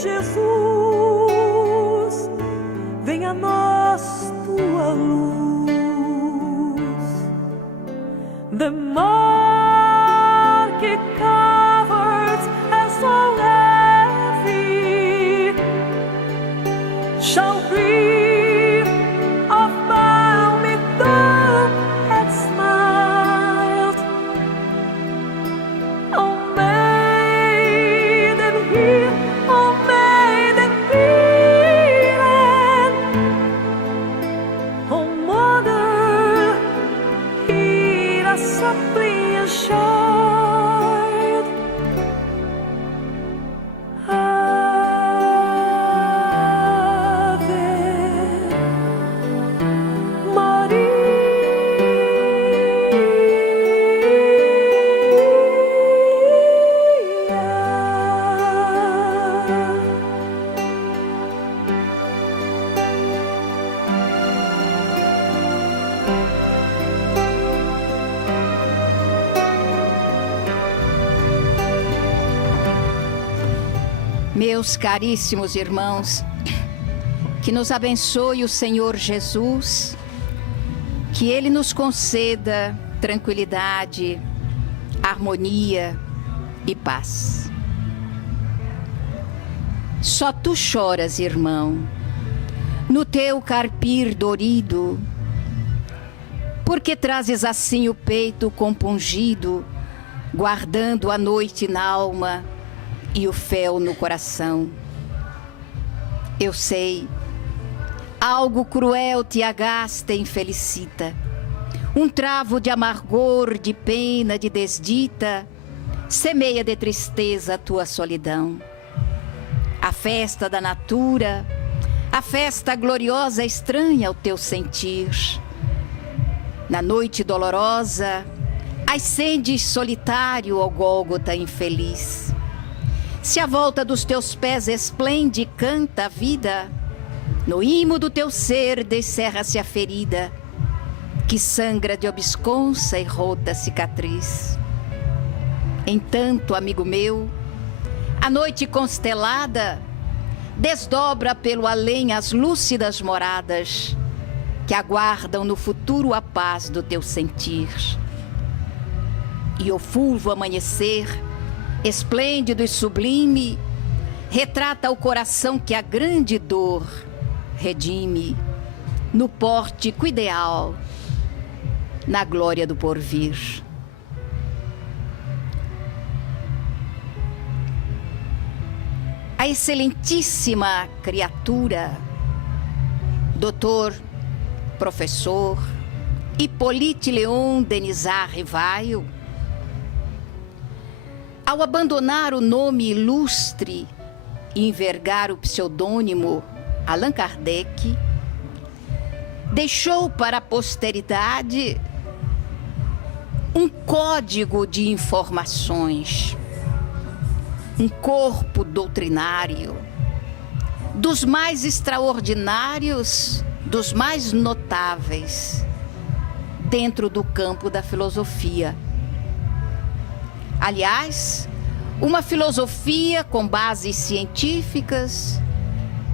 Jesus, venha a nós tua luz. The mark it covers and so heavy shall breathe of balmy dawn had smiled. Oh maiden hear, oh maiden hear, oh mother hear a suppliant child. Meus caríssimos irmãos, que nos abençoe o Senhor Jesus, que Ele nos conceda tranquilidade, harmonia e paz. Só tu choras, irmão, no teu carpir dorido, porque trazes assim o peito compungido, guardando a noite na alma e o fel no coração. Eu sei, algo cruel te agasta e infelicita, um travo de amargor, de pena, de desdita, semeia de tristeza a tua solidão. A festa da natura, a festa gloriosa estranha ao teu sentir. Na noite dolorosa, ascendes solitário ao Gólgota infeliz. Se a volta dos teus pés esplende e canta a vida, no imo do teu ser descerra-se a ferida, que sangra de obsconsa e rota cicatriz. Entanto, amigo meu, a noite constelada desdobra pelo além as lúcidas moradas, que aguardam no futuro a paz do teu sentir. E o fulvo amanhecer, esplêndido e sublime, retrata o coração que a grande dor redime, no pórtico ideal, na glória do porvir. A excelentíssima criatura, doutor, professor Hippolyte Léon Denisard Rivail, ao abandonar o nome ilustre e envergar o pseudônimo Allan Kardec, deixou para a posteridade um código de informações, um corpo doutrinário, dos mais extraordinários, dos mais notáveis, dentro do campo da filosofia. Aliás, uma filosofia com bases científicas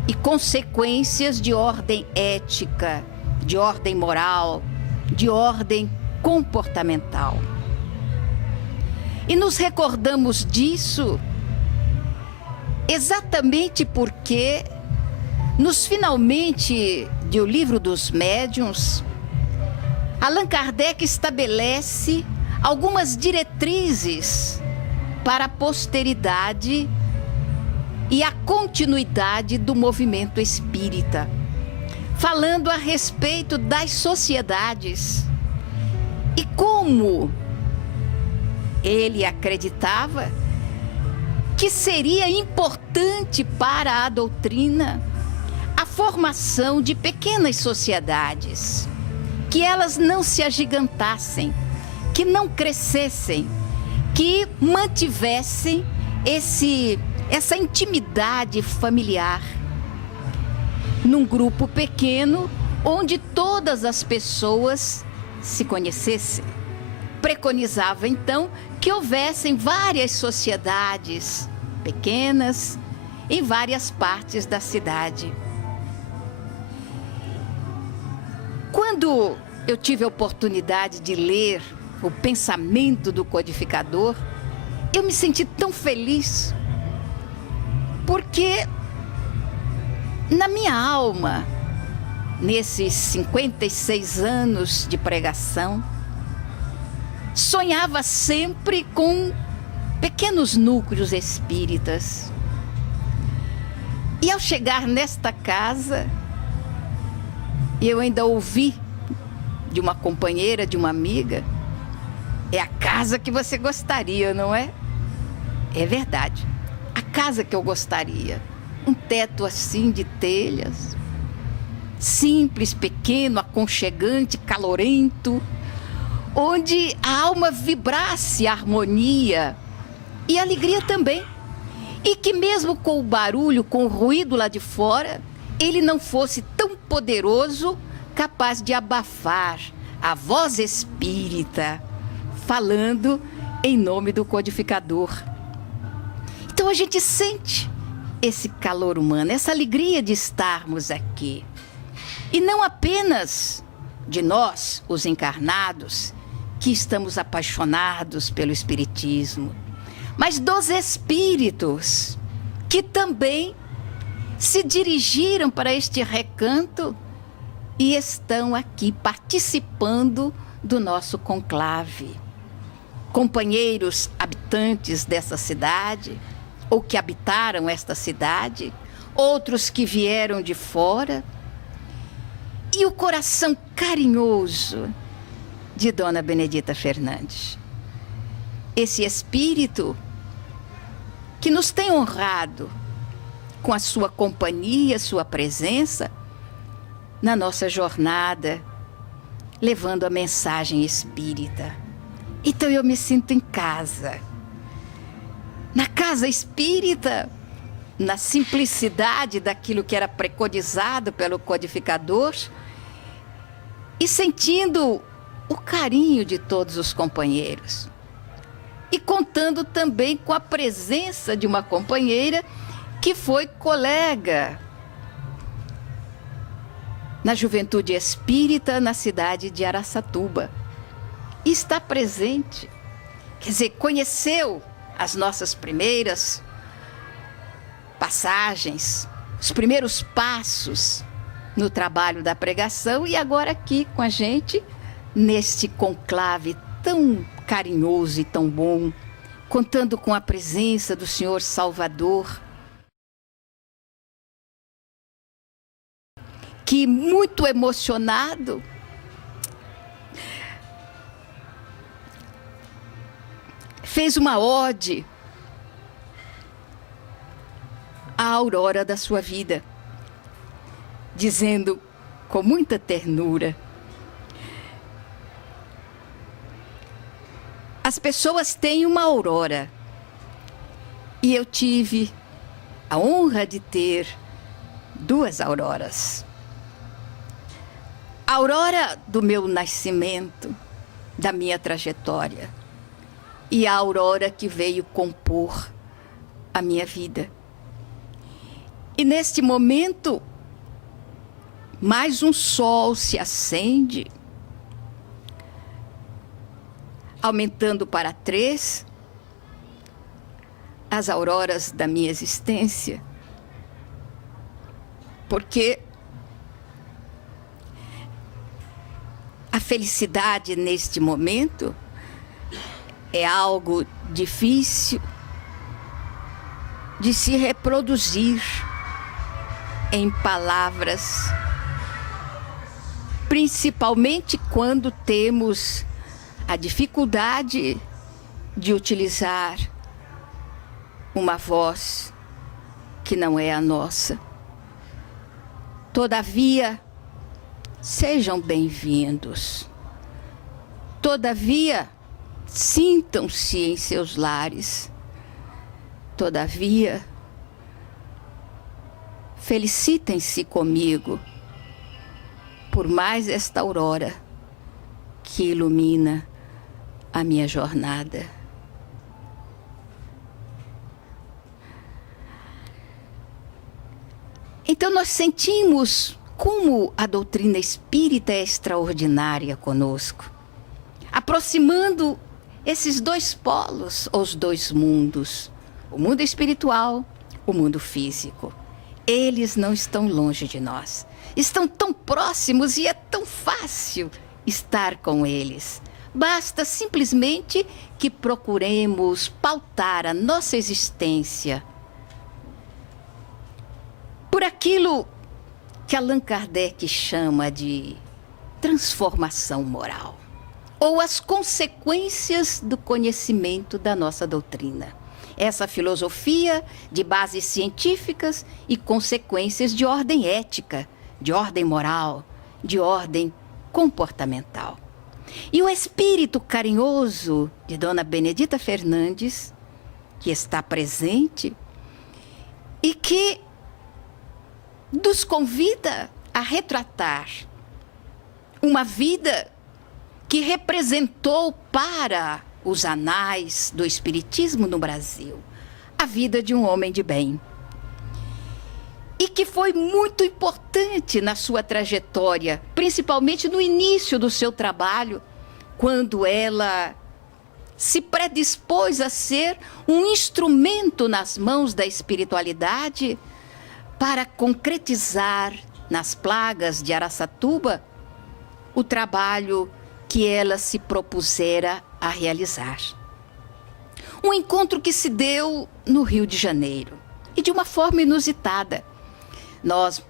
e consequências de ordem ética, de ordem moral, de ordem comportamental. E nos recordamos disso exatamente porque, nos finalmente do Livro dos Médiuns, Allan Kardec estabelece algumas diretrizes para a posteridade e a continuidade do movimento espírita, falando a respeito das sociedades e como ele acreditava que seria importante para a doutrina a formação de pequenas sociedades, que elas não se agigantassem, que não crescessem, que mantivessem essa intimidade familiar num grupo pequeno onde todas as pessoas se conhecessem. Preconizava então que houvessem várias sociedades pequenas em várias partes da cidade. Quando eu tive a oportunidade de ler o pensamento do codificador, eu me senti tão feliz, porque na minha alma, nesses 56 anos de pregação, sonhava sempre com pequenos núcleos espíritas. E ao chegar nesta casa, eu ainda ouvi de uma companheira, de uma amiga: é a casa que você gostaria, não é? É verdade, a casa que eu gostaria. Um teto assim de telhas, simples, pequeno, aconchegante, calorento, onde a alma vibrasse harmonia e alegria também. E que mesmo com o barulho, com o ruído lá de fora, ele não fosse tão poderoso, capaz de abafar a voz espírita, falando em nome do codificador. Então a gente sente esse calor humano, essa alegria de estarmos aqui. E não apenas de nós, os encarnados, que estamos apaixonados pelo Espiritismo, mas dos espíritos que também se dirigiram para este recanto e estão aqui participando do nosso conclave. Companheiros habitantes dessa cidade, ou que habitaram esta cidade, outros que vieram de fora, e o coração carinhoso de Dona Benedita Fernandes. Esse espírito que nos tem honrado com a sua companhia, sua presença na nossa jornada, levando a mensagem espírita. Então eu me sinto em casa, na casa espírita, na simplicidade daquilo que era preconizado pelo codificador e sentindo o carinho de todos os companheiros. E contando também com a presença de uma companheira que foi colega na Juventude Espírita na cidade de Araçatuba. E está presente, quer dizer, conheceu as nossas primeiras passagens, os primeiros passos no trabalho da pregação e agora aqui com a gente, neste conclave tão carinhoso e tão bom, contando com a presença do Senhor Salvador, que muito emocionado fez uma ode à aurora da sua vida, dizendo com muita ternura: as pessoas têm uma aurora e eu tive a honra de ter duas auroras. A aurora do meu nascimento, da minha trajetória, e a aurora que veio compor a minha vida. E neste momento, mais um sol se acende, aumentando para 3 as auroras da minha existência. Porque a felicidade neste momento é algo difícil de se reproduzir em palavras, principalmente quando temos a dificuldade de utilizar uma voz que não é a nossa. Todavia, sejam bem-vindos. Todavia, sintam-se em seus lares. Todavia, felicitem-se comigo por mais esta aurora que ilumina a minha jornada. Então nós sentimos como a doutrina espírita é extraordinária conosco, aproximando esses dois polos, os dois mundos, o mundo espiritual, o mundo físico. Eles não estão longe de nós, estão tão próximos e é tão fácil estar com eles. Basta simplesmente que procuremos pautar a nossa existência por aquilo que Allan Kardec chama de transformação moral, ou as consequências do conhecimento da nossa doutrina. Essa filosofia de bases científicas e consequências de ordem ética, de ordem moral, de ordem comportamental. E o espírito carinhoso de Dona Benedita Fernandes, que está presente e que nos convida a retratar uma vida que representou para os anais do espiritismo no Brasil a vida de um homem de bem. E que foi muito importante na sua trajetória, principalmente no início do seu trabalho, quando ela se predispôs a ser um instrumento nas mãos da espiritualidade para concretizar nas plagas de Araçatuba o trabalho que ela se propusera a realizar. Um encontro que se deu no Rio de Janeiro e de uma forma inusitada. Nós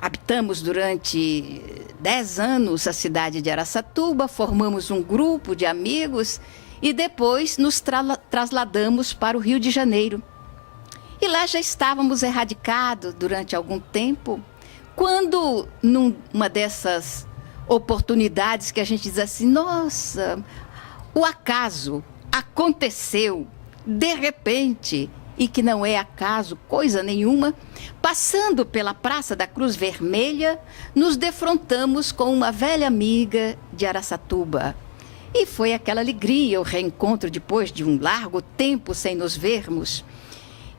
habitamos durante 10 anos a cidade de Araçatuba, formamos um grupo de amigos e depois nos trasladamos para o Rio de Janeiro. E lá já estávamos erradicados durante algum tempo, quando numa dessas oportunidades que a gente diz assim, nossa, o acaso aconteceu de repente, e que não é acaso coisa nenhuma, passando pela Praça da Cruz Vermelha, nos defrontamos com uma velha amiga de Araçatuba. E foi aquela alegria, o reencontro depois de um largo tempo sem nos vermos.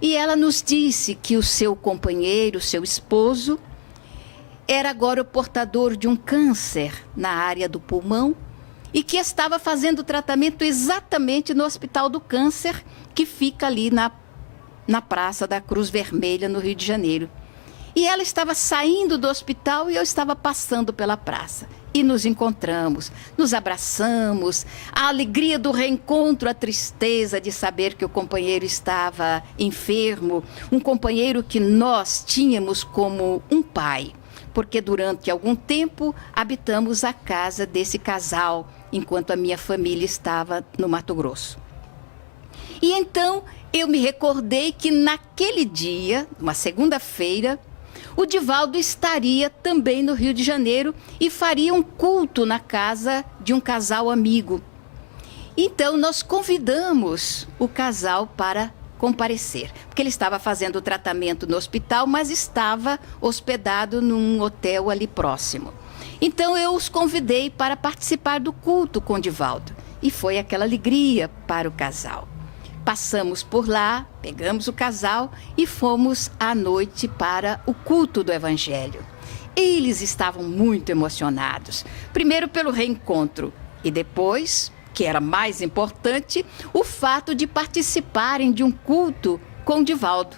E ela nos disse que o seu companheiro, seu esposo, era agora o portador de um câncer na área do pulmão e que estava fazendo tratamento exatamente no Hospital do Câncer, que fica ali na Praça da Cruz Vermelha, no Rio de Janeiro. E ela estava saindo do hospital e eu estava passando pela praça. E nos encontramos, nos abraçamos, a alegria do reencontro, a tristeza de saber que o companheiro estava enfermo, um companheiro que nós tínhamos como um pai, porque durante algum tempo habitamos a casa desse casal, enquanto a minha família estava no Mato Grosso. E então eu me recordei que naquele dia, uma segunda-feira, o Divaldo estaria também no Rio de Janeiro e faria um culto na casa de um casal amigo. Então nós convidamos o casal para comparecer, porque ele estava fazendo o tratamento no hospital, mas estava hospedado num hotel ali próximo. Então eu os convidei para participar do culto com o Divaldo e foi aquela alegria para o casal. Passamos por lá, pegamos o casal e fomos à noite para o culto do Evangelho. Eles estavam muito emocionados, primeiro pelo reencontro e depois, que era mais importante, o fato de participarem de um culto com Divaldo.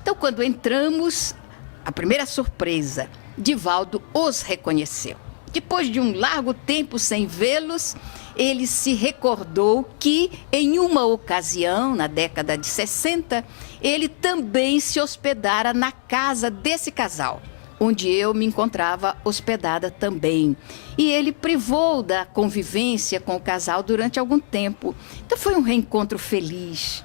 Então, quando entramos, a primeira surpresa, Divaldo os reconheceu. Depois de um largo tempo sem vê-los, ele se recordou que, em uma ocasião, na década de 60, ele também se hospedara na casa desse casal, onde eu me encontrava hospedada também. E ele privou da convivência com o casal durante algum tempo. Então foi um reencontro feliz.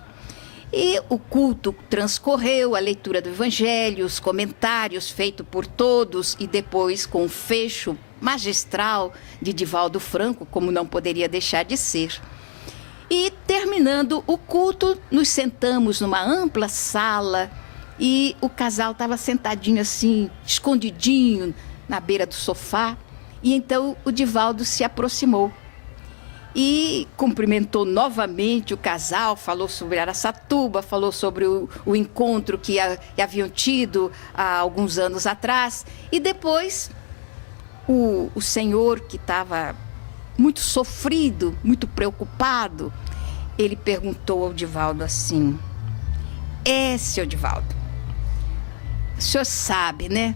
E o culto transcorreu, a leitura do Evangelho, os comentários feitos por todos e depois com o fecho magistral de Divaldo Franco, como não poderia deixar de ser. E terminando o culto, nos sentamos numa ampla sala e o casal estava sentadinho assim, escondidinho na beira do sofá. E então o Divaldo se aproximou e cumprimentou novamente o casal, falou sobre Araçatuba, falou sobre o encontro que haviam tido há alguns anos atrás. E depois, o senhor, que estava muito sofrido, muito preocupado, ele perguntou ao Divaldo assim: seu Divaldo, o senhor sabe, né?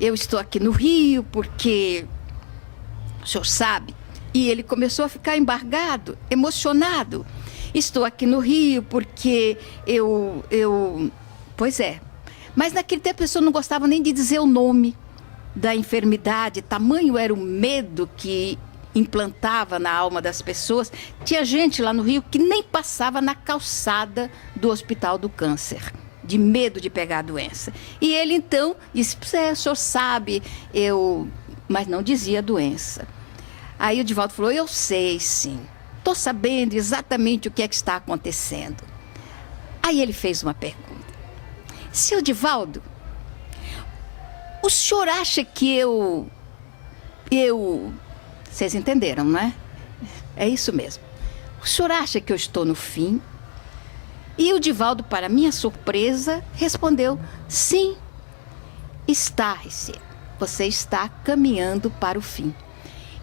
Eu estou aqui no Rio porque o senhor sabe. E ele começou a ficar embargado, emocionado. Estou aqui no Rio porque Pois é. Mas naquele tempo a pessoa não gostava nem de dizer o nome da enfermidade. Tamanho era o medo que implantava na alma das pessoas. Tinha gente lá no Rio que nem passava na calçada do Hospital do Câncer, de medo de pegar a doença. E ele então disse: o senhor sabe, mas não dizia a doença. Aí o Divaldo falou: eu sei, sim. Estou sabendo exatamente o que é que está acontecendo. Aí ele fez uma pergunta: seu Divaldo, o senhor acha que Vocês entenderam, não é? É isso mesmo. O senhor acha que eu estou no fim? E o Divaldo, para minha surpresa, respondeu: sim, está, Ricê. Você está caminhando para o fim.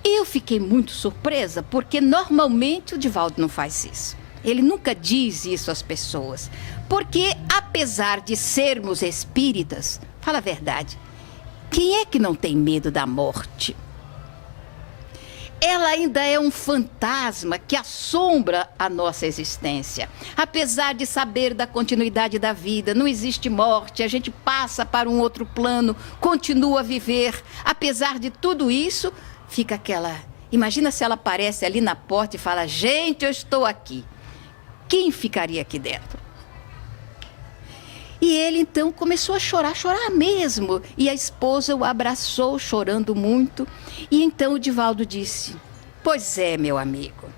E eu fiquei muito surpresa, porque normalmente o Divaldo não faz isso. Ele nunca diz isso às pessoas. Porque, apesar de sermos espíritas, fala a verdade, quem é que não tem medo da morte? Ela ainda é um fantasma que assombra a nossa existência. Apesar de saber da continuidade da vida, não existe morte, a gente passa para um outro plano, continua a viver. Apesar de tudo isso, fica aquela... Imagina se ela aparece ali na porta e fala: gente, eu estou aqui. Quem ficaria aqui dentro? E ele então começou a chorar mesmo. E a esposa o abraçou, chorando muito. E então o Divaldo disse: pois é, meu amigo,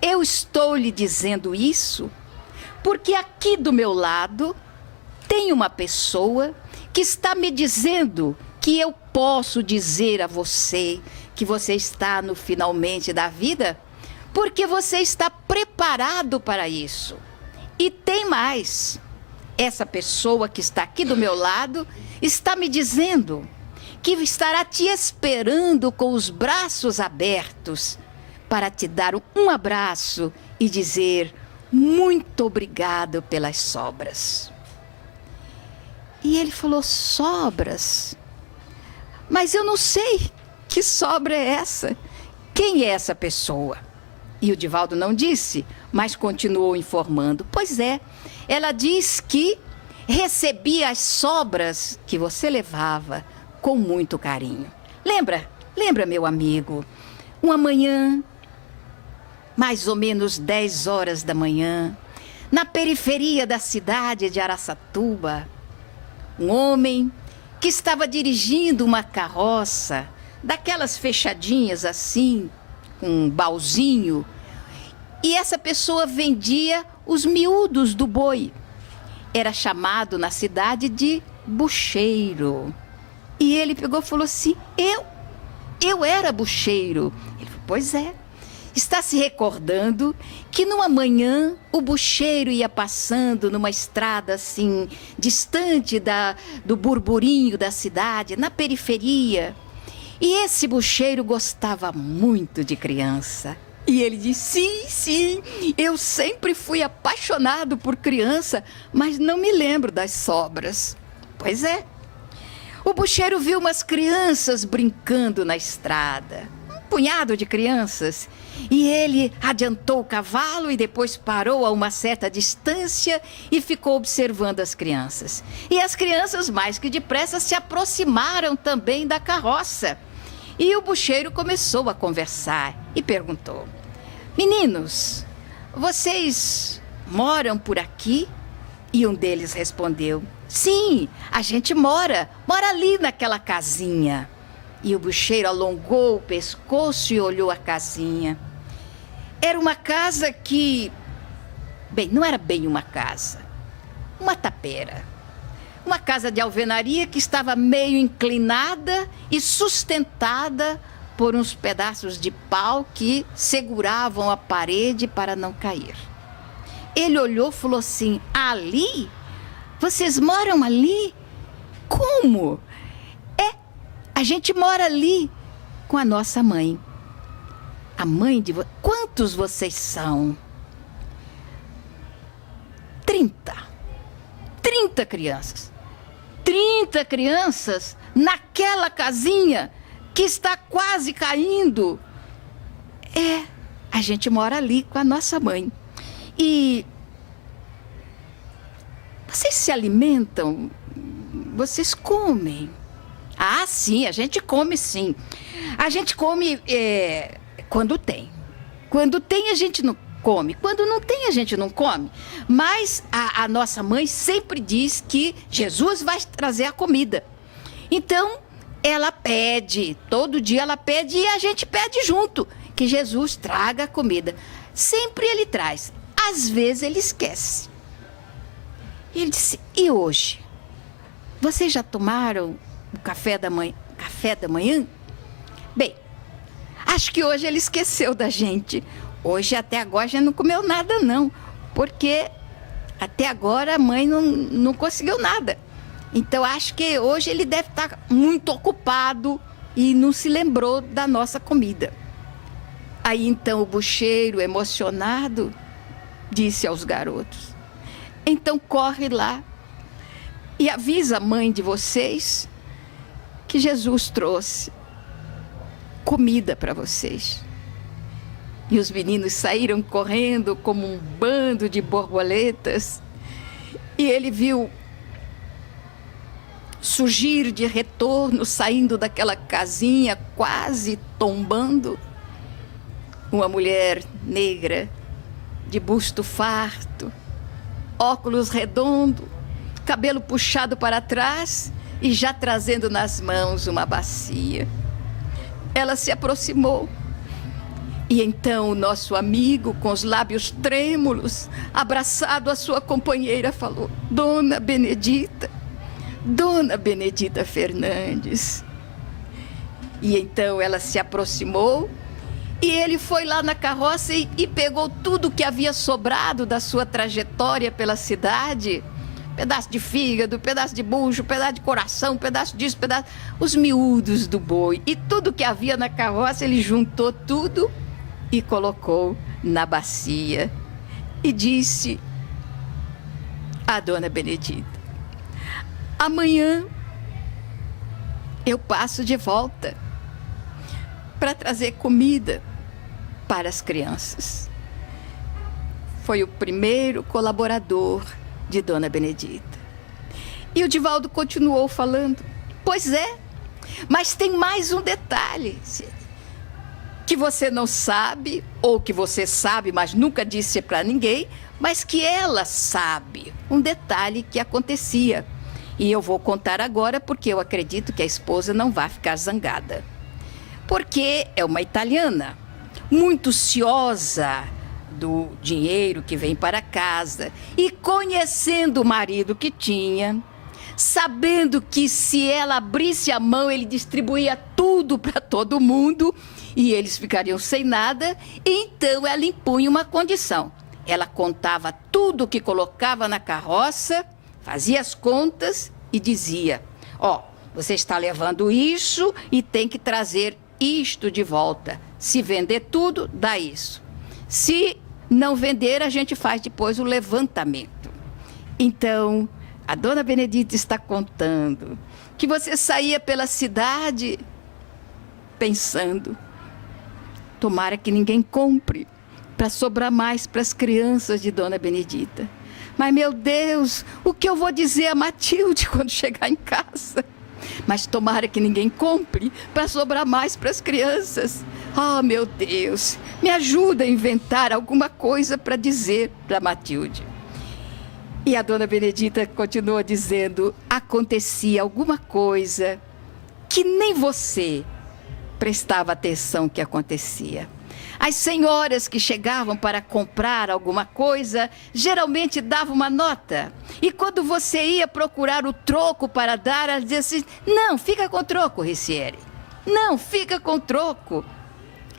eu estou lhe dizendo isso porque aqui do meu lado tem uma pessoa que está me dizendo que eu posso dizer a você que você está no finalmente da vida, porque você está preparado para isso. E tem mais. Essa pessoa que está aqui do meu lado está me dizendo que estará te esperando com os braços abertos para te dar um abraço e dizer: muito obrigado pelas sobras. E ele falou: sobras? Mas eu não sei que sobra é essa. Quem é essa pessoa? E o Divaldo não disse, mas continuou informando: pois é, ela diz que recebia as sobras que você levava com muito carinho. Lembra, meu amigo, uma manhã, mais ou menos 10 horas da manhã, na periferia da cidade de Araçatuba, um homem que estava dirigindo uma carroça, daquelas fechadinhas assim, com um baúzinho, e essa pessoa vendia os miúdos do boi. Era chamado na cidade de bucheiro. E ele pegou e falou assim: eu era bucheiro. Ele falou: pois é. Está se recordando que numa manhã o bucheiro ia passando numa estrada assim, distante do burburinho da cidade, na periferia. E esse bucheiro gostava muito de criança. E ele disse: sim, eu sempre fui apaixonado por criança, mas não me lembro das sobras. Pois é. O bucheiro viu umas crianças brincando na estrada. Um punhado de crianças. E ele adiantou o cavalo e depois parou a uma certa distância e ficou observando as crianças. E as crianças, mais que depressa, se aproximaram também da carroça. E o bucheiro começou a conversar e perguntou: meninos, vocês moram por aqui? E um deles respondeu: sim, a gente mora ali naquela casinha. E o bucheiro alongou o pescoço e olhou a casinha. Era uma casa que... Bem, não era bem uma casa. Uma tapera. Uma casa de alvenaria que estava meio inclinada e sustentada por uns pedaços de pau que seguravam a parede para não cair. Ele olhou e falou assim: ali? Vocês moram ali? Como? A gente mora ali com a nossa mãe. A mãe de vocês. Quantos vocês são? 30. 30 crianças. 30 crianças naquela casinha que está quase caindo. A gente mora ali com a nossa mãe. E vocês se alimentam? Vocês comem? Ah, sim, a gente come sim. A gente come quando tem. Quando tem, a gente não come. Quando não tem, a gente não come. Mas a nossa mãe sempre diz que Jesus vai trazer a comida. Então, ela pede, todo dia ela pede e a gente pede junto, que Jesus traga a comida. Sempre ele traz. Às vezes ele esquece. E ele disse: e hoje? Vocês já tomaram o café da manhã? Bem, acho que hoje ele esqueceu da gente. Hoje, até agora, a gente não comeu nada, não. Porque até agora a mãe não conseguiu nada. Então, acho que hoje ele deve estar muito ocupado e não se lembrou da nossa comida. Aí, então, o bucheiro, emocionado, disse aos garotos: então, corre lá e avisa a mãe de vocês que Jesus trouxe comida para vocês. E os meninos saíram correndo como um bando de borboletas. E ele viu surgir de retorno, saindo daquela casinha, quase tombando, uma mulher negra, de busto farto, óculos redondos, cabelo puxado para trás e já trazendo nas mãos uma bacia. Ela se aproximou e então o nosso amigo, com os lábios trêmulos, abraçado à sua companheira, falou: Dona Benedita Fernandes. E então ela se aproximou e ele foi lá na carroça e pegou tudo que havia sobrado da sua trajetória pela cidade. Pedaço de fígado, pedaço de bucho, pedaço de coração, pedaço disso, pedaço... os miúdos do boi. E tudo que havia na carroça, ele juntou tudo e colocou na bacia. E disse à Dona Benedita: amanhã eu passo de volta para trazer comida para as crianças. Foi o primeiro colaborador de Dona Benedita. E o Divaldo continuou falando: pois é, mas tem mais um detalhe que você não sabe, ou que você sabe, mas nunca disse para ninguém, mas que ela sabe. Um detalhe que acontecia. E eu vou contar agora porque eu acredito que a esposa não vai ficar zangada. Porque é uma italiana, muito ciosa do dinheiro que vem para casa, e conhecendo o marido que tinha, sabendo que se ela abrisse a mão, ele distribuía tudo para todo mundo e eles ficariam sem nada, então ela impunha uma condição. Ela contava tudo que colocava na carroça, fazia as contas e dizia: ó, você está levando isso e tem que trazer isto de volta. Se vender tudo, dá isso. Se não vender, a gente faz depois o levantamento. Então, a Dona Benedita está contando que você saía pela cidade pensando: tomara que ninguém compre, para sobrar mais para as crianças de Dona Benedita. Mas, meu Deus, o que eu vou dizer a Matilde quando chegar em casa? Mas tomara que ninguém compre, para sobrar mais para as crianças. Oh, meu Deus, me ajuda a inventar alguma coisa para dizer para Matilde. E a Dona Benedita continua dizendo: acontecia alguma coisa que nem você prestava atenção que acontecia. As senhoras que chegavam para comprar alguma coisa, geralmente davam uma nota. E quando você ia procurar o troco para dar, ela dizia assim: não, fica com o troco, Ricieri. Não, fica com o troco.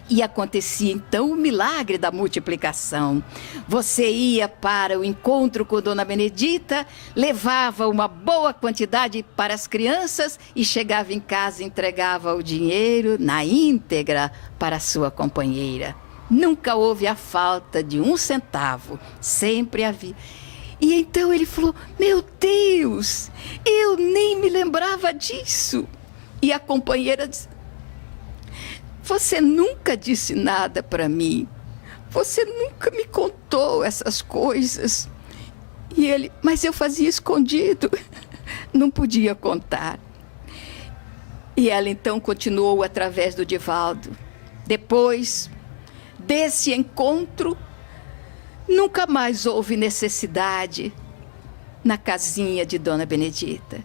E acontecia então o milagre da multiplicação. Você ia para o encontro com Dona Benedita, levava uma boa quantidade para as crianças e chegava em casa e entregava o dinheiro na íntegra para a sua companheira. Nunca houve a falta de um centavo, sempre havia. E então ele falou: meu Deus, eu nem me lembrava disso. E a companheira disse: você nunca disse nada para mim. Você nunca me contou essas coisas. E ele: mas eu fazia escondido. Não podia contar. E ela então continuou através do Divaldo. Depois desse encontro, nunca mais houve necessidade na casinha de Dona Benedita.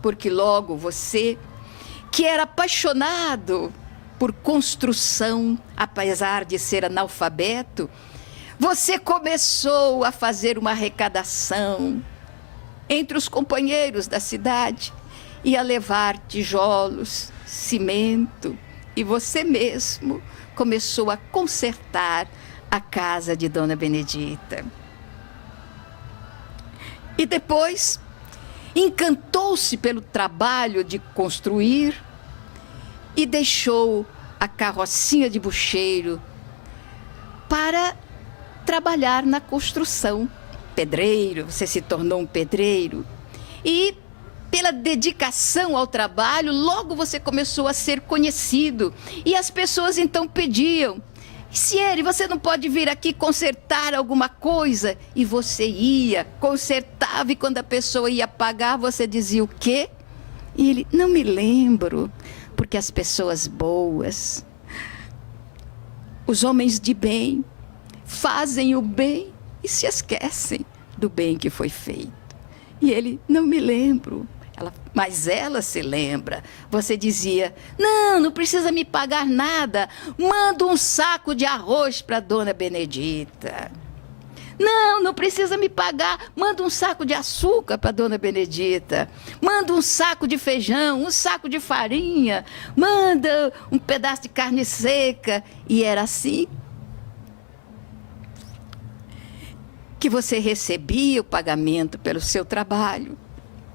Porque logo você, que era apaixonado por construção, apesar de ser analfabeto, você começou a fazer uma arrecadação entre os companheiros da cidade e a levar tijolos, cimento, e você mesmo começou a consertar a casa de Dona Benedita. E depois encantou-se pelo trabalho de construir e deixou a carrocinha de bucheiro para trabalhar na construção. Pedreiro, você se tornou um pedreiro. E pela dedicação ao trabalho, logo você começou a ser conhecido. E as pessoas então pediam: Sieri, você não pode vir aqui consertar alguma coisa? E você ia, consertava, e quando a pessoa ia pagar, você dizia o quê? E ele: não me lembro. Porque as pessoas boas, os homens de bem, fazem o bem e se esquecem do bem que foi feito. E ele: não me lembro. Mas ela se lembra. Você dizia: não precisa me pagar nada. Manda um saco de arroz para Dona Benedita. Não precisa me pagar. Manda um saco de açúcar para Dona Benedita. Manda um saco de feijão, um saco de farinha. Manda um pedaço de carne seca. E era assim que você recebia o pagamento pelo seu trabalho.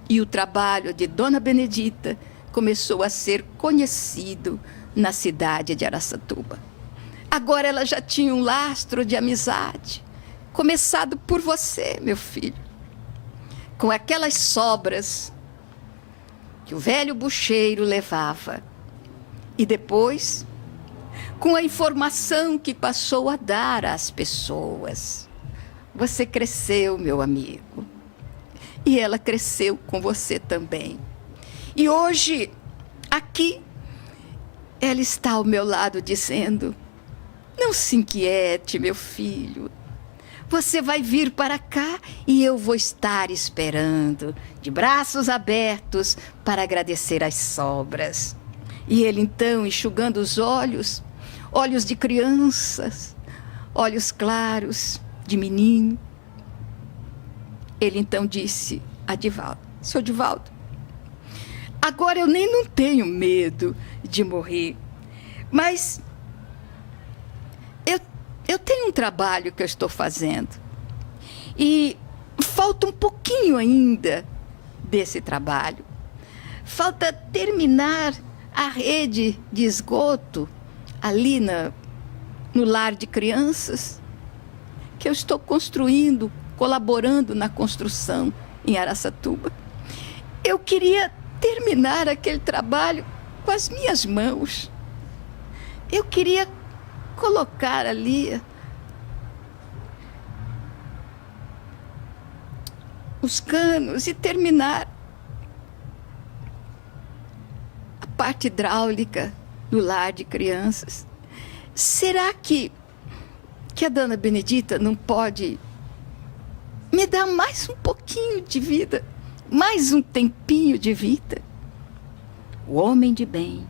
E o trabalho de Dona Benedita começou a ser conhecido na cidade de Araçatuba. Agora ela já tinha um lastro de amizade, começado por você, meu filho. Com aquelas sobras que o velho bucheiro levava. E depois, com a informação que passou a dar às pessoas. Você cresceu, meu amigo. E ela cresceu com você também. E hoje, aqui, ela está ao meu lado dizendo: não se inquiete, meu filho. Você vai vir para cá e eu vou estar esperando, de braços abertos, para agradecer as sobras. E ele então, enxugando os olhos, olhos de crianças, olhos claros de menino, ele então disse a Divaldo: seu Divaldo, agora eu nem não tenho medo de morrer, mas eu tenho um trabalho que eu estou fazendo e falta um pouquinho ainda desse trabalho. Falta terminar a rede de esgoto ali no lar de crianças que eu estou construindo, colaborando na construção em Araçatuba. Eu queria terminar aquele trabalho com as minhas mãos. Eu queria colocar ali os canos e terminar a parte hidráulica do lar de crianças. Será que a Dona Benedita não pode me dar mais um pouquinho de vida, mais um tempinho de vida? O homem de bem,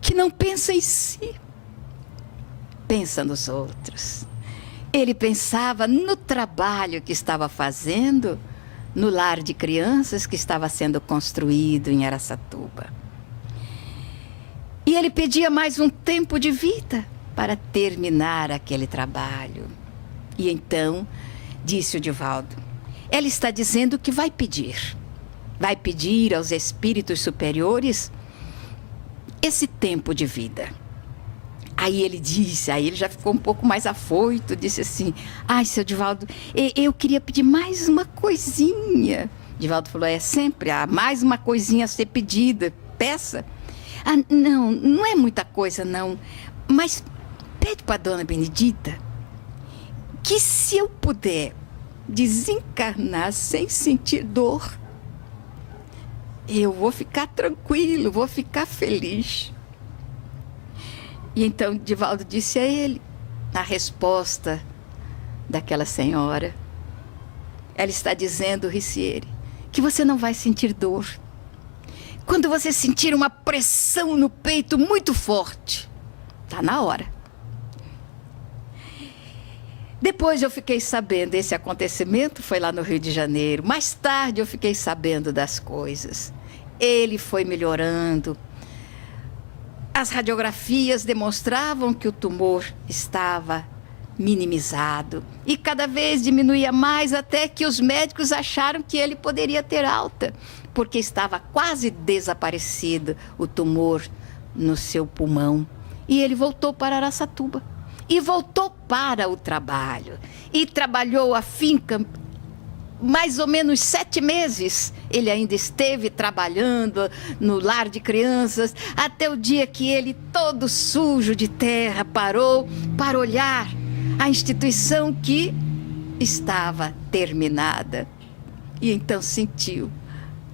que não pensa em si, pensa nos outros. Ele pensava no trabalho que estava fazendo no lar de crianças que estava sendo construído em Araçatuba. E ele pedia mais um tempo de vida para terminar aquele trabalho. E então, disse o Divaldo, ela está dizendo que vai pedir. Vai pedir aos espíritos superiores esse tempo de vida. Aí ele já ficou um pouco mais afoito, disse assim, ai, seu Divaldo, eu queria pedir mais uma coisinha. Divaldo falou, é sempre, há mais uma coisinha a ser pedida, peça. Ah, não é muita coisa não, mas pede para a dona Benedita que se eu puder desencarnar sem sentir dor, eu vou ficar tranquilo, vou ficar feliz. E então Divaldo disse a ele, na resposta daquela senhora, ela está dizendo, Ricieri, que você não vai sentir dor. Quando você sentir uma pressão no peito muito forte, está na hora. Depois eu fiquei sabendo, esse acontecimento foi lá no Rio de Janeiro. Mais tarde eu fiquei sabendo das coisas. Ele foi melhorando. As radiografias demonstravam que o tumor estava minimizado. E cada vez diminuía mais, até que os médicos acharam que ele poderia ter alta, porque estava quase desaparecido o tumor no seu pulmão. E ele voltou para Araçatuba. E voltou para o trabalho. E trabalhou afinca mais ou menos 7 meses. Ele ainda esteve trabalhando no lar de crianças, até o dia que ele, todo sujo de terra, parou para olhar a instituição que estava terminada. E então sentiu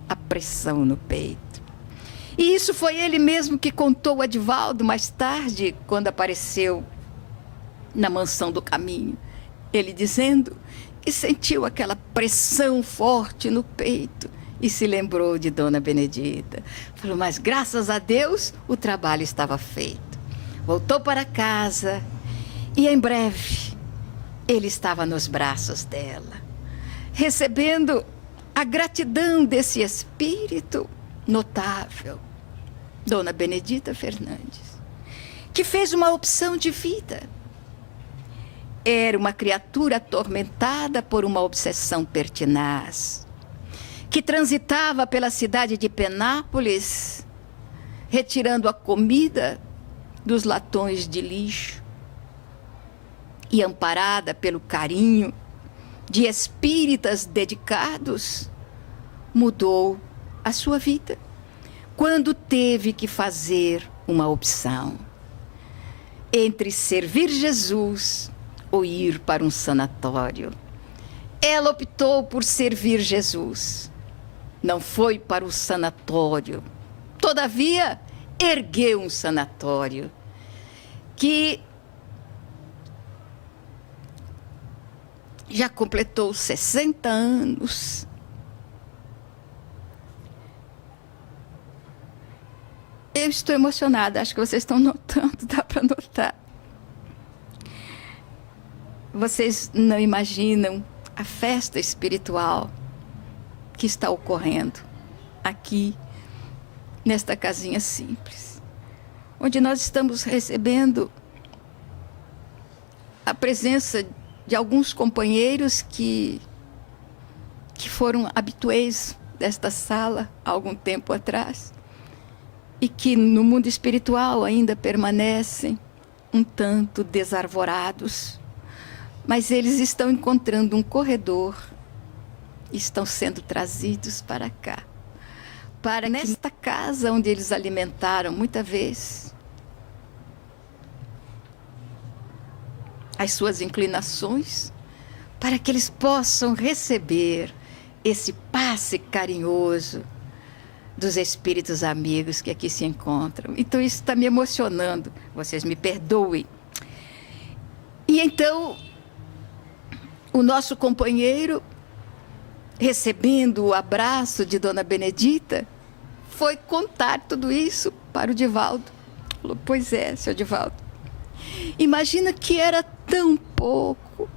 a pressão no peito. E isso foi ele mesmo que contou a Divaldo mais tarde, quando apareceu na Mansão do Caminho, ele dizendo que sentiu aquela pressão forte no peito e se lembrou de Dona Benedita. Falou, mas graças a Deus o trabalho estava feito. Voltou para casa e em breve ele estava nos braços dela, recebendo a gratidão desse espírito notável, Dona Benedita Fernandes, que fez uma opção de vida. Era uma criatura atormentada por uma obsessão pertinaz, que transitava pela cidade de Penápolis, retirando a comida dos latões de lixo, e amparada pelo carinho de espíritas dedicados, mudou a sua vida, quando teve que fazer uma opção entre servir Jesus ou ir para um sanatório. Ela optou por servir Jesus. Não foi para o sanatório. Todavia, ergueu um sanatório que já completou 60 anos. Eu estou emocionada, acho que vocês estão notando, dá para notar. Vocês não imaginam a festa espiritual que está ocorrendo aqui, nesta casinha simples, onde nós estamos recebendo a presença de alguns companheiros que foram habituês desta sala há algum tempo atrás e que no mundo espiritual ainda permanecem um tanto desarvorados. Mas eles estão encontrando um corredor e estão sendo trazidos para cá. Para nesta casa onde eles alimentaram muita vez as suas inclinações, para que eles possam receber esse passe carinhoso dos espíritos amigos que aqui se encontram. Então isso está me emocionando, vocês me perdoem. E então o nosso companheiro, recebendo o abraço de Dona Benedita, foi contar tudo isso para o Divaldo. Falou, pois é, seu Divaldo, imagina que era tão pouco,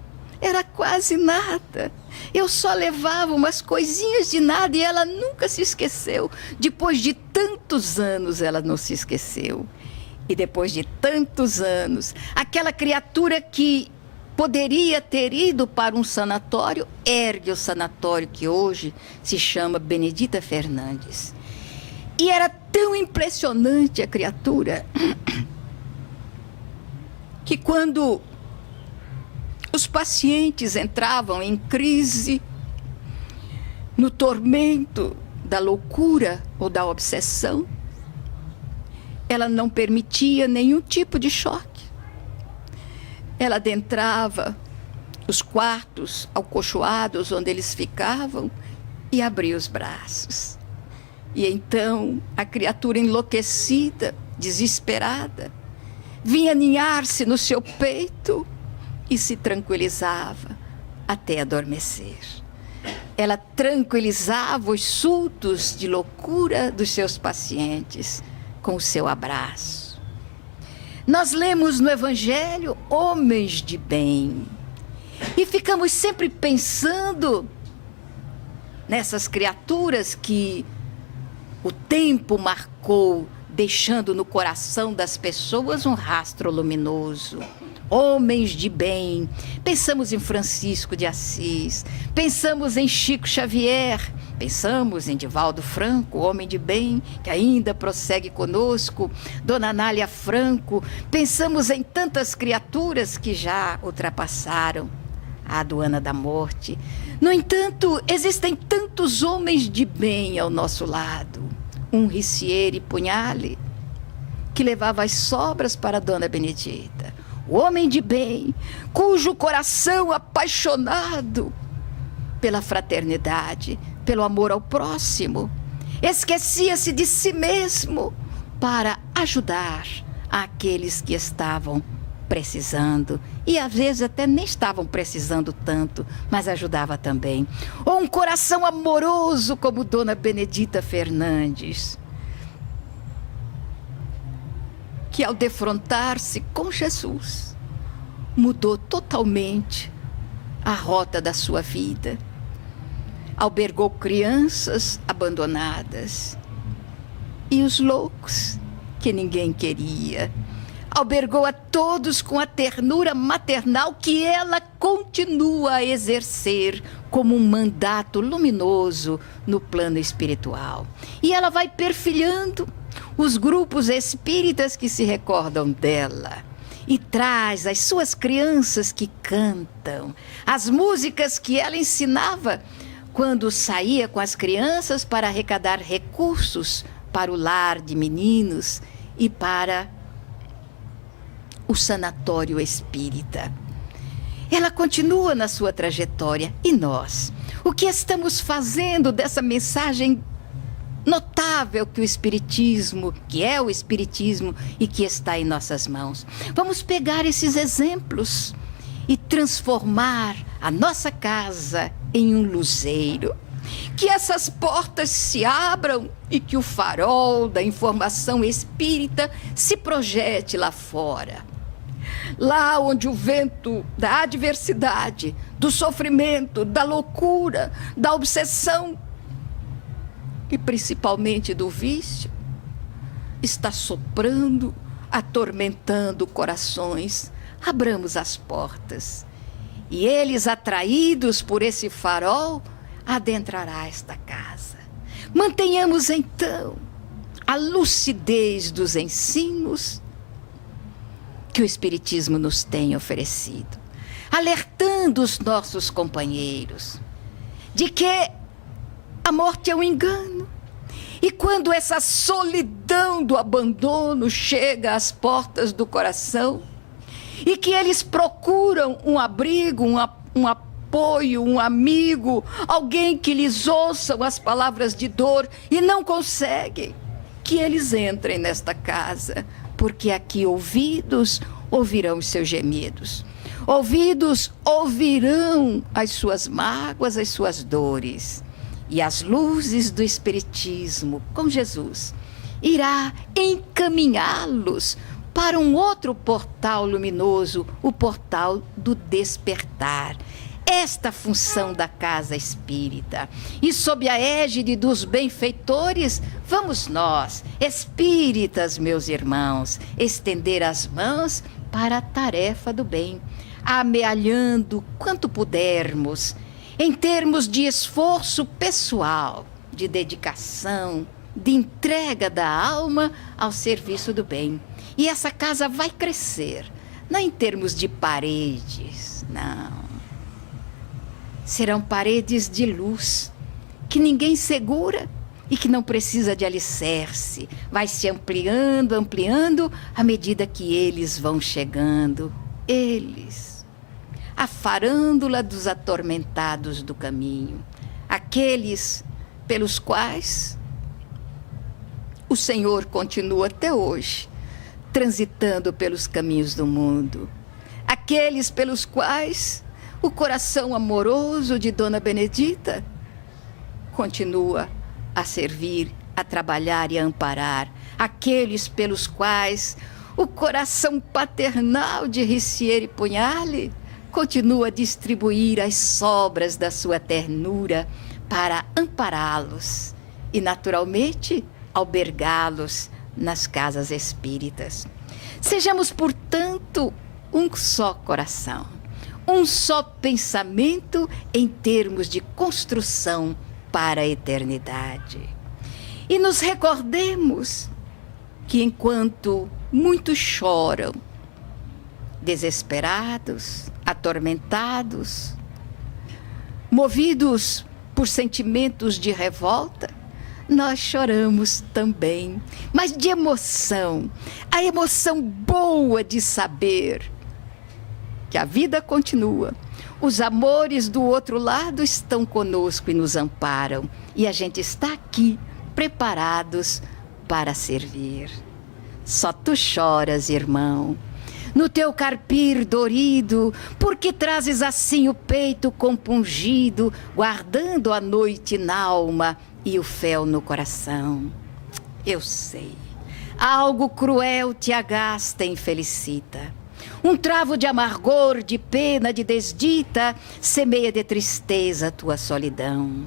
era quase nada. Eu só levava umas coisinhas de nada e ela nunca se esqueceu. Depois de tantos anos, ela não se esqueceu. E depois de tantos anos, aquela criatura que poderia ter ido para um sanatório, ergue o sanatório que hoje se chama Benedita Fernandes. E era tão impressionante a criatura que quando os pacientes entravam em crise, no tormento da loucura ou da obsessão, ela não permitia nenhum tipo de choque. Ela adentrava os quartos acolchoados onde eles ficavam e abria os braços. E então a criatura enlouquecida, desesperada, vinha ninhar-se no seu peito e se tranquilizava até adormecer. Ela tranquilizava os surtos de loucura dos seus pacientes com o seu abraço. Nós lemos no Evangelho homens de bem e ficamos sempre pensando nessas criaturas que o tempo marcou, deixando no coração das pessoas um rastro luminoso. Homens de bem. Pensamos em Francisco de Assis, pensamos em Chico Xavier, pensamos em Divaldo Franco, homem de bem, que ainda prossegue conosco, Dona Anália Franco, pensamos em tantas criaturas que já ultrapassaram a aduana da morte. No entanto, existem tantos homens de bem ao nosso lado. Um Ricieri Pugnale, que levava as sobras para Dona Benedita. O homem de bem, cujo coração apaixonado pela fraternidade, pelo amor ao próximo, esquecia-se de si mesmo para ajudar aqueles que estavam precisando. E às vezes até nem estavam precisando tanto, mas ajudava também. Ou um coração amoroso como Dona Benedita Fernandes, que ao defrontar-se com Jesus, mudou totalmente a rota da sua vida. Albergou crianças abandonadas e os loucos que ninguém queria. Albergou a todos com a ternura maternal que ela continua a exercer como um mandato luminoso no plano espiritual. E ela vai perfilhando os grupos espíritas que se recordam dela e traz as suas crianças que cantam, as músicas que ela ensinava quando saía com as crianças para arrecadar recursos para o lar de meninos e para o sanatório espírita. Ela continua na sua trajetória. E nós? O que estamos fazendo dessa mensagem notável que o Espiritismo, que é o Espiritismo e que está em nossas mãos? Vamos pegar esses exemplos e transformar a nossa casa em um luzeiro. Que essas portas se abram e que o farol da informação espírita se projete lá fora. Lá onde o vento da adversidade, do sofrimento, da loucura, da obsessão e principalmente do vício está soprando, atormentando corações. Abramos as portas e eles, atraídos por esse farol, adentrará esta casa. Mantenhamos então a lucidez dos ensinos que o Espiritismo nos tem oferecido, alertando os nossos companheiros de que a morte é um engano. E quando essa solidão do abandono chega às portas do coração e que eles procuram um abrigo, um apoio, um amigo, alguém que lhes ouça as palavras de dor e não conseguem, que eles entrem nesta casa, porque aqui ouvidos ouvirão os seus gemidos. Ouvidos ouvirão as suas mágoas, as suas dores. E as luzes do Espiritismo com Jesus irá encaminhá-los para um outro portal luminoso, o portal do despertar. Esta função da casa espírita. E sob a égide dos benfeitores, vamos nós, espíritas, meus irmãos, estender as mãos para a tarefa do bem, amealhando quanto pudermos, em termos de esforço pessoal, de dedicação, de entrega da alma ao serviço do bem. E essa casa vai crescer, não em termos de paredes, não. Serão paredes de luz, que ninguém segura e que não precisa de alicerce. Vai se ampliando, ampliando, à medida que eles vão chegando. Eles, a farândula dos atormentados do caminho. Aqueles pelos quais o Senhor continua até hoje, transitando pelos caminhos do mundo. Aqueles pelos quais o coração amoroso de Dona Benedita continua a servir, a trabalhar e a amparar. Aqueles pelos quais o coração paternal de Riciere Pugnale continua a distribuir as sobras da sua ternura para ampará-los e, naturalmente, albergá-los nas casas espíritas. Sejamos, portanto, um só coração, um só pensamento em termos de construção para a eternidade. E nos recordemos que enquanto muitos choram, desesperados, atormentados, movidos por sentimentos de revolta, nós choramos também, mas de emoção, a emoção boa de saber que a vida continua. Os amores do outro lado estão conosco e nos amparam. E a gente está aqui, preparados para servir. Só tu choras, irmão, no teu carpir dorido, porque trazes assim o peito compungido, guardando a noite n'alma e o fel no coração. Eu sei, algo cruel te agasta e infelicita. Um travo de amargor, de pena, de desdita, semeia de tristeza a tua solidão.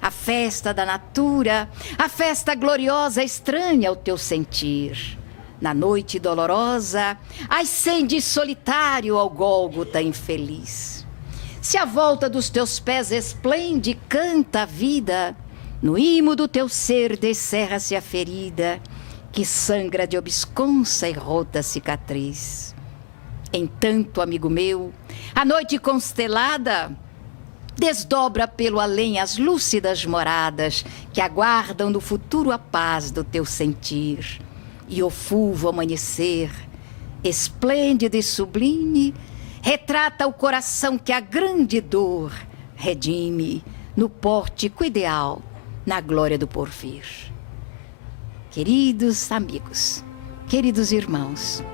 A festa da natura, a festa gloriosa estranha ao teu sentir. Na noite dolorosa, ascende solitário ao Gólgota infeliz. Se a volta dos teus pés esplende, canta a vida, no imo do teu ser descerra-se a ferida, que sangra de obsconsa e rota cicatriz. Entanto, amigo meu, a noite constelada desdobra pelo além as lúcidas moradas que aguardam no futuro a paz do teu sentir. E o fulvo amanhecer, esplêndido e sublime, retrata o coração que a grande dor redime no pórtico ideal, na glória do porvir. Queridos amigos, queridos irmãos,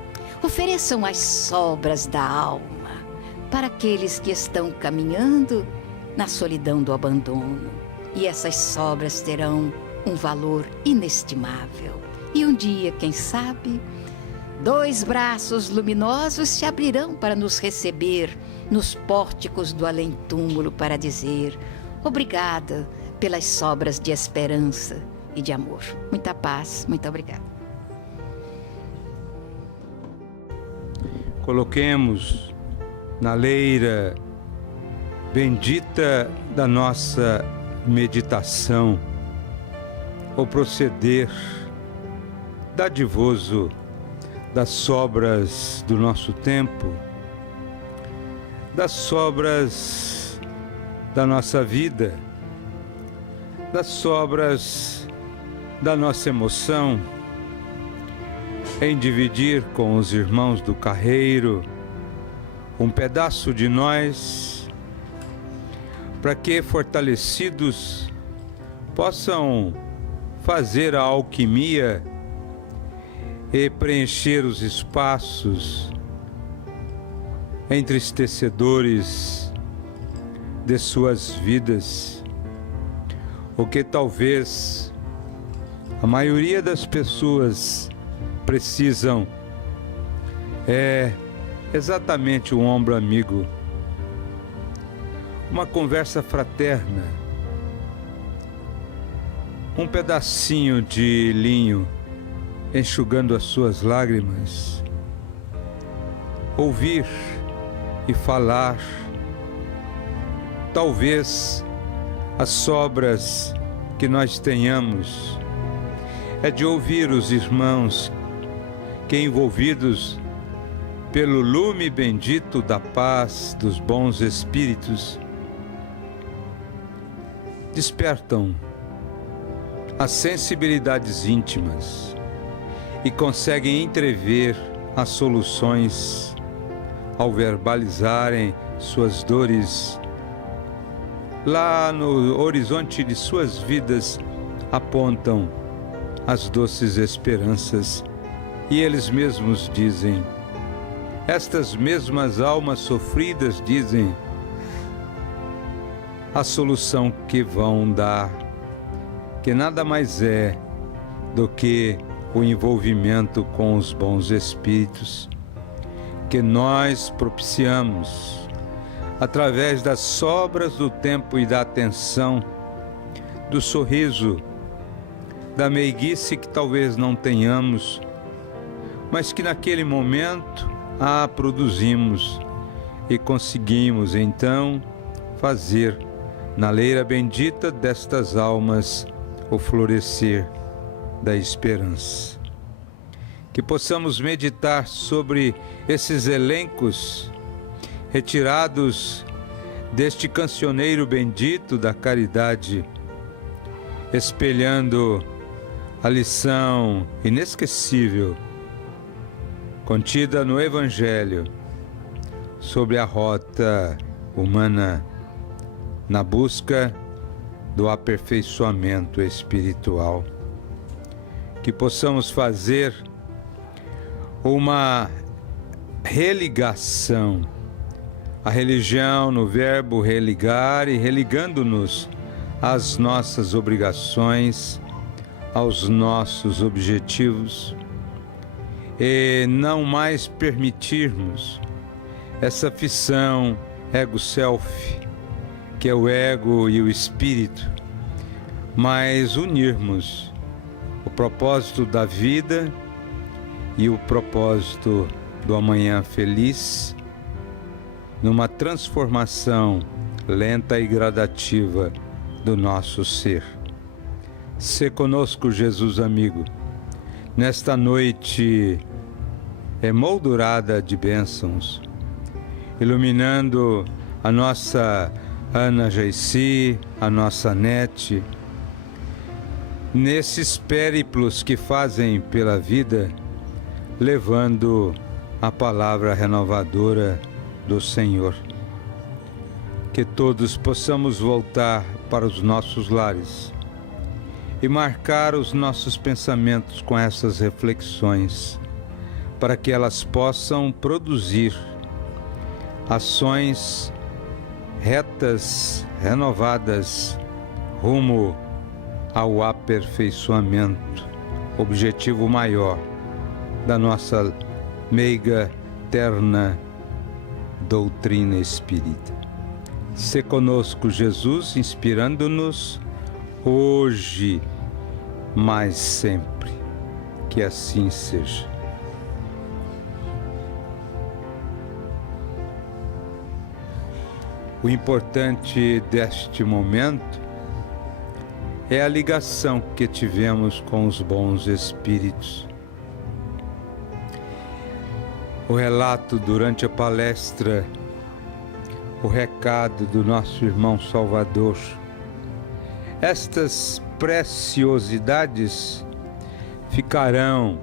ofereçam as sobras da alma para aqueles que estão caminhando na solidão do abandono. E essas sobras terão um valor inestimável. E um dia, quem sabe, 2 braços luminosos se abrirão para nos receber nos pórticos do além-túmulo para dizer: obrigada pelas sobras de esperança e de amor. Muita paz, muito obrigada. Coloquemos na leira bendita da nossa meditação o proceder dadivoso das sobras do nosso tempo, das sobras da nossa vida, das sobras da nossa emoção, em dividir com os irmãos do carreiro um pedaço de nós, para que, fortalecidos, possam fazer a alquimia e preencher os espaços entristecedores de suas vidas, o que talvez a maioria das pessoas precisam é exatamente um ombro amigo, uma conversa fraterna, um pedacinho de linho enxugando as suas lágrimas, ouvir e falar, talvez as sobras que nós tenhamos é de ouvir os irmãos que, envolvidos pelo lume bendito da paz dos bons espíritos, despertam as sensibilidades íntimas e conseguem entrever as soluções ao verbalizarem suas dores. Lá no horizonte de suas vidas apontam as doces esperanças e eles mesmos dizem, estas mesmas almas sofridas dizem a solução que vão dar, que nada mais é do que o envolvimento com os bons espíritos que nós propiciamos através das sobras do tempo e da atenção, do sorriso, da meiguice que talvez não tenhamos, mas que naquele momento a produzimos e conseguimos então fazer na leira bendita destas almas o florescer da esperança. Que possamos meditar sobre esses elencos retirados deste cancioneiro bendito da caridade, espelhando a lição inesquecível contida no Evangelho sobre a rota humana na busca do aperfeiçoamento espiritual. Que possamos fazer uma religação, a religião no verbo religar e religando-nos às nossas obrigações, aos nossos objetivos, e não mais permitirmos essa fissão ego-self, que é o ego e o espírito, mas unirmos o propósito da vida e o propósito do amanhã feliz numa transformação lenta e gradativa do nosso ser. Sê conosco, Jesus amigo, nesta noite emoldurada de bênçãos, iluminando a nossa Ana Jaici, a nossa Nete, nesses périplos que fazem pela vida, levando a palavra renovadora do Senhor. Que todos possamos voltar para os nossos lares e marcar os nossos pensamentos com essas reflexões, para que elas possam produzir ações retas, renovadas, rumo ao aperfeiçoamento, objetivo maior da nossa meiga, terna doutrina espírita. Sê conosco, Jesus, inspirando-nos hoje, mas sempre. Que assim seja. O importante deste momento é a ligação que tivemos com os bons espíritos. O relato durante a palestra, o recado do nosso irmão Salvador. Estas preciosidades ficarão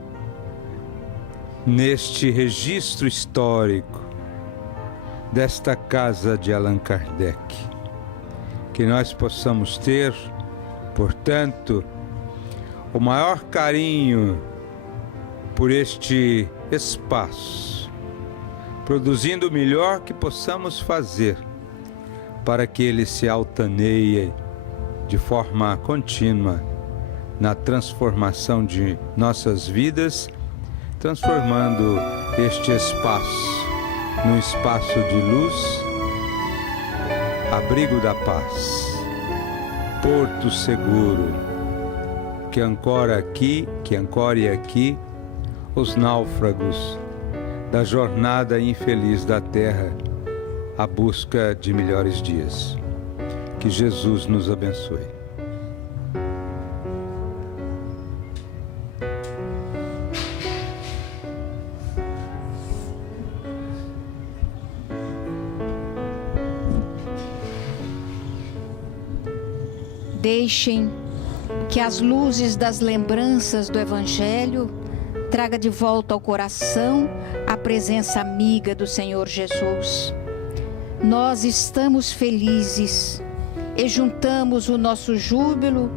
neste registro histórico desta casa de Allan Kardec. Que nós possamos ter, portanto, o maior carinho por este espaço, produzindo o melhor que possamos fazer para que ele se altaneie de forma contínua na transformação de nossas vidas, transformando este espaço num espaço de luz, abrigo da paz, porto seguro, que ancore aqui os náufragos da jornada infeliz da terra à busca de melhores dias. Que Jesus nos abençoe. Deixem que as luzes das lembranças do Evangelho traga de volta ao coração a presença amiga do Senhor Jesus. Nós estamos felizes e juntamos o nosso júbilo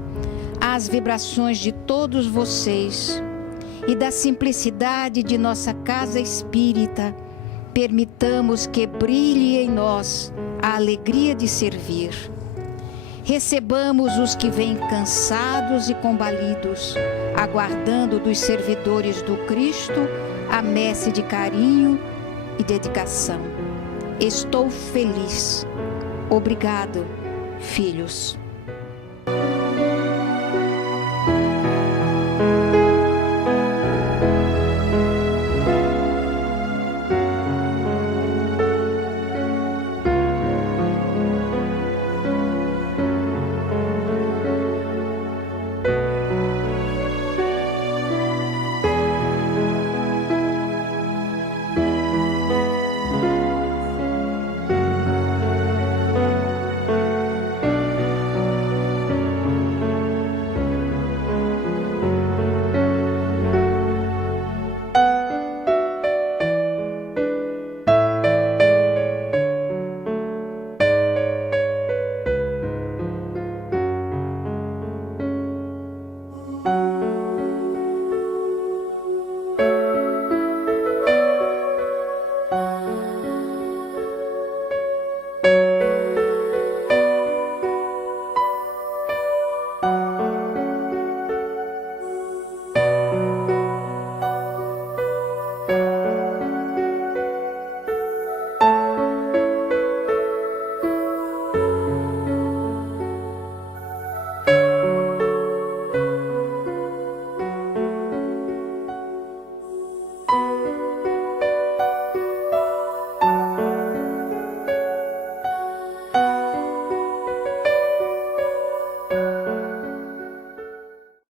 às vibrações de todos vocês e da simplicidade de nossa casa espírita. Permitamos que brilhe em nós a alegria de servir. Recebamos os que vêm cansados e combalidos, aguardando dos servidores do Cristo a messe de carinho e dedicação. Estou feliz. Obrigado, filhos.